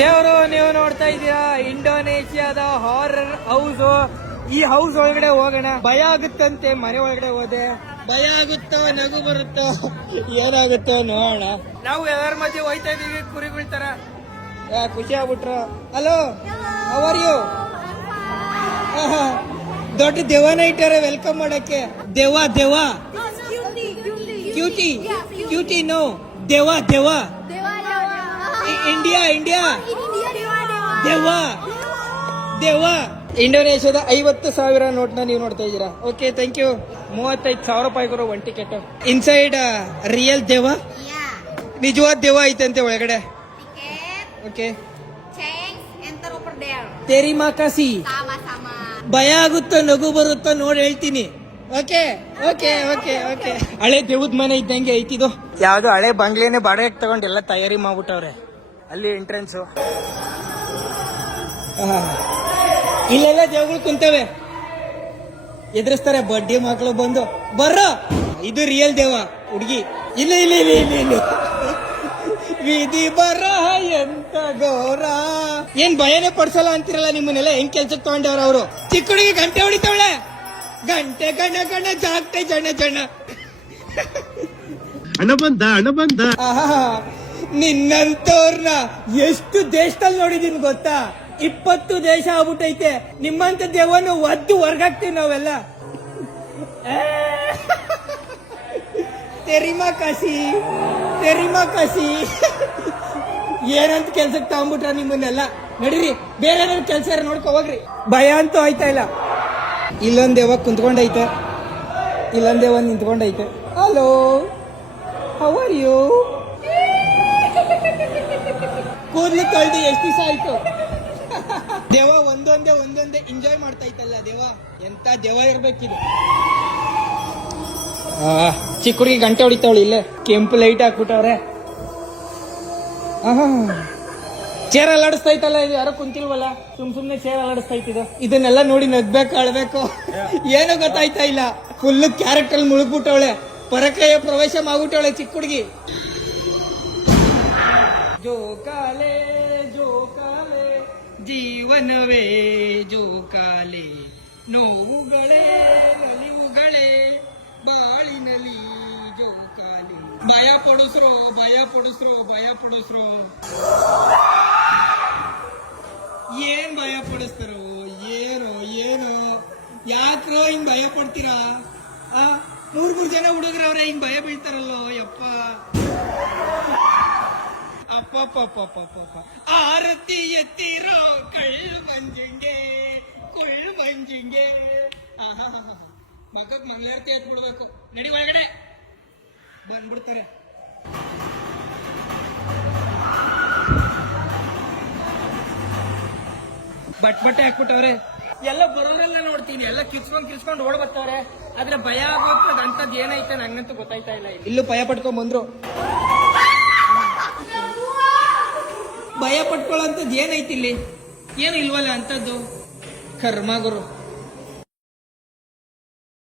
ದೇವರು ನೀವು ನೋಡ್ತಾ ಇದ್ದೀರಾ ಇಂಡೋನೇಷಿಯಾದ ಹಾರರ್ ಹೌಸ್. ಈ ಹೌಸ್ ಒಳಗಡೆ ಹೋಗೋಣ. ಭಯ ಆಗುತ್ತಂತೆ ಮನೆ ಒಳಗಡೆ ಹೋದೆ. ಭಯ ಆಗುತ್ತೋ ನಗು ಬರುತ್ತೋ ಏನಾಗುತ್ತೋ ನೋಡೋಣ. ನಾವು ಎಲ್ಲರ ಮಧ್ಯೆ ಹೋಯ್ತಾ ಇದೀವಿ ಕುರಿಗಳ ತರ. ಖುಷಿ ಆಗ್ಬಿಟ್ರು. Hello, how are you? ದೊಡ್ಡ ದೆವ್ವನ ಇಟ್ಟಾರೆ ವೆಲ್ಕಮ್ ಮಾಡಕ್ಕೆ. ದೆವ್ವ ದೆವ್ವ ಕ್ಯೂಟಿ ಕ್ಯೂಟಿ ನೋ ದೆವ್ವ ದೆವ್ವ. ಇಂಡಿಯಾ ಇಂಡಿಯಾ ದೆವ್ವ ದೆವ್ವ. ಇಂಡೋನೇಷ್ಯಾದ 50,000 ನೋಟ್ನ ನೀವು ನೋಡ್ತಾ ಇದ್ದೀರಾ. Okay, thank you. 35,000 ರೂಪಾಯಿ ಕೊಡು ಒನ್ ಟಿಕೆಟ್. ಇನ್ಸೈಡ್ ರಿಯಲ್ ದೆವ್ವ, ನಿಜವಾದ ದೆವ್ವ ಐತಂತೆ ಒಳಗಡೆ. ಓಕೆ, ತೆರಿಮಾ ಕಾಸಿ. ಭಯ ಆಗುತ್ತೋ ನಗು ಬರುತ್ತೋ ನೋಡಿ ಹೇಳ್ತೀನಿ. Okay okay okay okay. ಹಳೆ ದೇವದ ಮನೆ ಇದ್ದಂಗೆ ಐತಿದು. ಯಾವ್ದು ಹಳೆ ಬಂಗ್ಲೆನೆ ಬಾಡಿಗೆ ತಗೊಂಡು ಎಲ್ಲ ತಯಾರಿ ಮಾಡ್ಬಿಟ್ಟವ್ರೆ. ಅಲ್ಲಿ ಎಂಟ್ರೆನ್ಸ್. ಇಲ್ಲೆಲ್ಲ ದೇವ್ಗಳು ಕುಂತವೆ, ಎದುರಿಸ್ತಾರೆ ಬಡ್ಡಿ ಮಕ್ಕಳು ಬಂದು. ಬರ್ರೋ, ಇದು ರಿಯಲ್ ದೇವ ಹುಡುಗಿ. ಇಲ್ಲ ಇಲ್ಲ ಇಲ್ಲ ಇಲ್ಲ ಇಲ್ಲ ವಿಧಿ ಬರ ಎಂತ ಗೌರ. ಏನ್ ಭಯನೇ ಪಡ್ಸಲ್ಲ ಅಂತಿರಲ್ಲ. ನಿಮ್ಮನ್ನೆಲ್ಲ ಹೆಂಗ್ ಕೆಲ್ಸಕ್ಕೆ ತಗೊಂಡವ್ರ ಅವರು. ಚಿಕ್ಕ ಹುಡುಗಿ ಗಂಟೆ ಹೊಡಿತಾವಳೆ. ಗಂಟೆ ಗಣ ಗಣ ಜಾಗ್ತೆ ಜಣ ಜಣ. ಹಣ ಬಂದ. ನಿನ್ನಂತವ್ರನ್ನ ಎಷ್ಟು ದೇಶದಲ್ಲಿ ನೋಡಿದೀನಿ ಗೊತ್ತಾ? 20 ದೇಶ ಆಗ್ಬಿಟ್ಟೈತೆ. ನಿಮ್ಮಂತ ದೇವನು ಒದ್ದು ಹೊರ್ಗಾಕ್ತಿವಿ ನಾವೆಲ್ಲ. ತೆರಿಮಾ ಕಾಸಿ ತೆರಿಮಾ ಕಾಸಿ. ಏನಂತ ಕೆಲ್ಸಕ್ಕೆ ತಗೊಂಡ್ಬಿಟ್ರ ನಿಮ್ಮನ್ನೆಲ್ಲ. ನಡೀರಿ, ಬೇರೆ ಏನಾದ್ರು ಕೆಲ್ಸ ನೋಡ್ಕೊ ಹೋಗ್ರಿ. ಭಯ ಅಂತೂ ಆಯ್ತಾ ಇಲ್ಲ. ಇಲ್ಲೊಂದ್ ದೇವ ಕುಂತ್ಕೊಂಡೈತೆ, ಇಲ್ಲೊಂದ್ ದೇವ ನಿಂತ್ಕೊಂಡೈತೆ. Hello, how are you? ಕೂದ್ಲು ತೊಳ್ದು ಎಷ್ಟು ದಿವಸ ಆಯ್ತು? ದೇವ ಒಂದೊಂದೇ ಎಂಜಾಯ್ ಮಾಡ್ತಾ ಇತ್ತಲ್ಲ ದೇವ. ಎಂತ ದೇವ ಇರ್ಬೇಕಿದು. ಚಿಕ್ಕ ಹುಡುಗಿ ಗಂಟೆ ಹೊಡಿತಾವಳಿ. ಇಲ್ಲೇ ಕೆಂಪು ಲೈಟ್ ಹಾಕ್ಬಿಟ್ಟವ್ರೆ. ಚೇರ್ ಅಲ್ಲಾಡಿಸ್ತಾ ಇತ್ತಲ್ಲ ಇದು. ಯಾರೋ ಕುಂತಿಲ್ವಲ್ಲ, ಸುಮ್ನೆ ಚೇರ್ ಅಲ್ಲಾಡಿಸ್ತಾ ಇತ್ತಿದು. ಇದನ್ನೆಲ್ಲ ನೋಡಿ ನಗ್ಬೇಕು ಅಳ್ಬೇಕು ಏನೋ ಗೊತ್ತಾಯ್ತಾ ಇಲ್ಲ. Full character ಮುಳುಗ್ಬಿಟ್ಟವಳೆ. ಪರಕಾಯ ಪ್ರವೇಶ ಮಾಡ್ಬಿಟ್ಟವಳೆ ಚಿಕ್ಕ ಹುಡುಗಿ. ಜೋಕಾಲೆ ಜೋಕಾಲೆ ಜೀವನವೇ ಜೋಕಾಲೆ. ನೋವುಗಳೇ ನಲಿವುಗಳೇ ಬಾಳಿನಲಿ ಜೋಕಾಲಿ. ಭಯ ಪಡಿಸ್ರೋ ಭಯ ಪಡಿಸ್ರೋ ಭಯ ಪಡಿಸ್ರೋ. ಏನ್ ಭಯ ಪಡಿಸ್ತಾರೋ ಏನೋ ಏನೋ. ಯಾಕ್ರೋ ಹಿಂಗ್ ಭಯ ಪಡ್ತೀರಾ? 3 ಜನ ಹುಡುಗ್ರವ್ರೆ ಹಿಂಗ್ ಭಯ ಬೀಳ್ತಾರಲ್ಲೋ ಯಪ್ಪ. ಅಪ್ಪಪ್ಪಪ್ಪಪ್ಪಪ್ಪ. ಆರತಿ ಎತ್ತಿರೋ ಕಳ್ಳು ಮಂಜಿಂಗೆ ಕೊಳ್ಳು ಮಂಜಿಂಗೆ. ಮಗಕ್ ಮಂಗಳಾರತಿ ಎತ್ಬಿಡ್ಬೇಕು. ನಡಿ ಒಳಗಡೆ. ಬಂದ್ಬಿಡ್ತಾರೆ. ಬಟ್ಟೆ ಹಾಕ್ಬಿಟ್ಟವ್ರೆ. ಎಲ್ಲ ಬರೋರೆಲ್ಲ ನೋಡ್ತೀನಿ, ಎಲ್ಲ ಕಿರ್ಸ್ಕೊಂಡ್ ಓಡ್ ಬರ್ತಾವ್ರೆ. ಆದ್ರೆ ಭಯ ಆಗೋದ್ ಅಂತದ್ ಏನೈತೆ ನಂಗಂತೂ ಗೊತ್ತಾಯ್ತಾ ಇಲ್ಲ. ಇಲ್ಲೂ ಭಯ ಪಟ್ಕೊಂಡ್ ಬಂದ್ರು. ಭಯ ಪಟ್ಕೊಳ್ಳೋಂಥದ್ದು ಏನೈತಿ ಇಲ್ಲಿ? ಏನು ಇಲ್ವಲ್ಲ ಅಂತದ್ದು. ಕರ್ಮ ಗುರು.